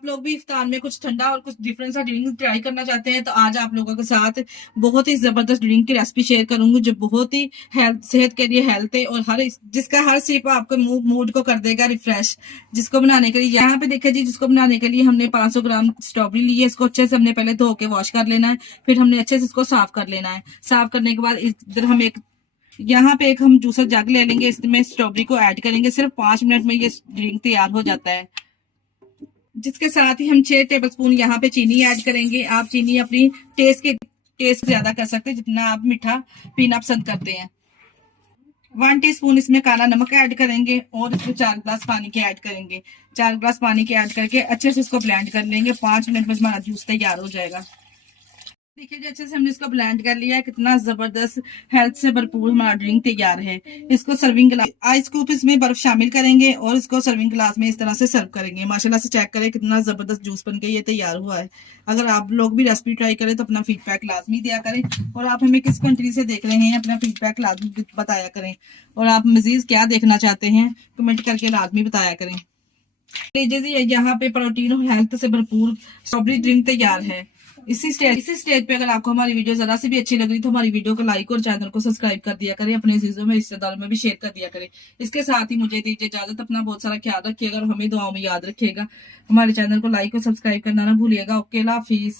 आप लोग भी इफ्तार में कुछ ठंडा और कुछ डिफरेंट सा ड्रिंक ट्राई करना चाहते हैं तो आज आप लोगों के साथ बहुत ही जबरदस्त ड्रिंक की रेसिपी शेयर करूंगी जो बहुत ही हेल्थ सेहत के लिए हेल्थ है और जिसका हर सिप आपको मूड को कर देगा रिफ्रेश। जिसको बनाने के लिए यहाँ पे देखिए जी, जिसको बनाने के लिए हमने 500 ग्राम स्ट्रॉबेरी ली है। इसको अच्छे से हमने पहले धो के वॉश कर लेना है, फिर हमने अच्छे से इसको साफ कर लेना है। साफ करने के बाद इधर हम यहाँ पे एक हम जूसर जग ले लेंगे, इसमें स्ट्रॉबेरी को ऐड करेंगे। सिर्फ 5 मिनट में ये ड्रिंक तैयार हो जाता है। जिसके साथ ही हम 6 टेबलस्पून यहाँ पे चीनी ऐड करेंगे। आप चीनी अपनी टेस्ट ज्यादा कर सकते हैं, जितना आप मीठा पीना पसंद करते हैं। 1 टीस्पून इसमें काला नमक ऐड करेंगे और इसमें 4 ग्लास पानी के ऐड करेंगे। 4 ग्लास पानी के ऐड करके अच्छे से इसको ब्लेंड कर लेंगे। 5 मिनट में हमारा जूस तैयार हो जाएगा। देखिए जी, अच्छे से हमने इसको ब्लेंड कर लिया है। कितना जबरदस्त हेल्थ से भरपूर हमारा ड्रिंक तैयार है। इसको सर्विंग ग्लास, आइस क्यूब इसमें बर्फ शामिल करेंगे और इसको सर्विंग ग्लास में इस तरह से सर्व करेंगे। माशाल्लाह से चेक करें कितना जबरदस्त जूस बन के ये तैयार हुआ है। अगर आप लोग भी रेसिपी ट्राई करें तो अपना फीडबैक लाजमी दिया करें और आप हमें किस कंट्री से देख रहे हैं अपना फीडबैक लाजमी बताया करें और आप मजीद क्या देखना चाहते हैं कमेंट करके लाजमी बताया करें। लीजिए जी, यहाँ पे प्रोटीन और हेल्थ से भरपूर स्ट्रॉबेरी ड्रिंक तैयार है। इसी स्टेज पे अगर आपको हमारी वीडियो जरा से भी अच्छी लग रही तो हमारी वीडियो को लाइक और चैनल को सब्सक्राइब कर दिया करें। अपने अजीजों में रिश्तेदारों में भी शेयर कर दिया करें। इसके साथ ही मुझे दीजिए इजाजत। अपना बहुत सारा ख्याल रखिएगा और हमें दुआओं में याद रखिएगा। हमारे चैनल को लाइक और सब्सक्राइब करना ना भूलिएगा। ओके, अल्लाह हाफिज।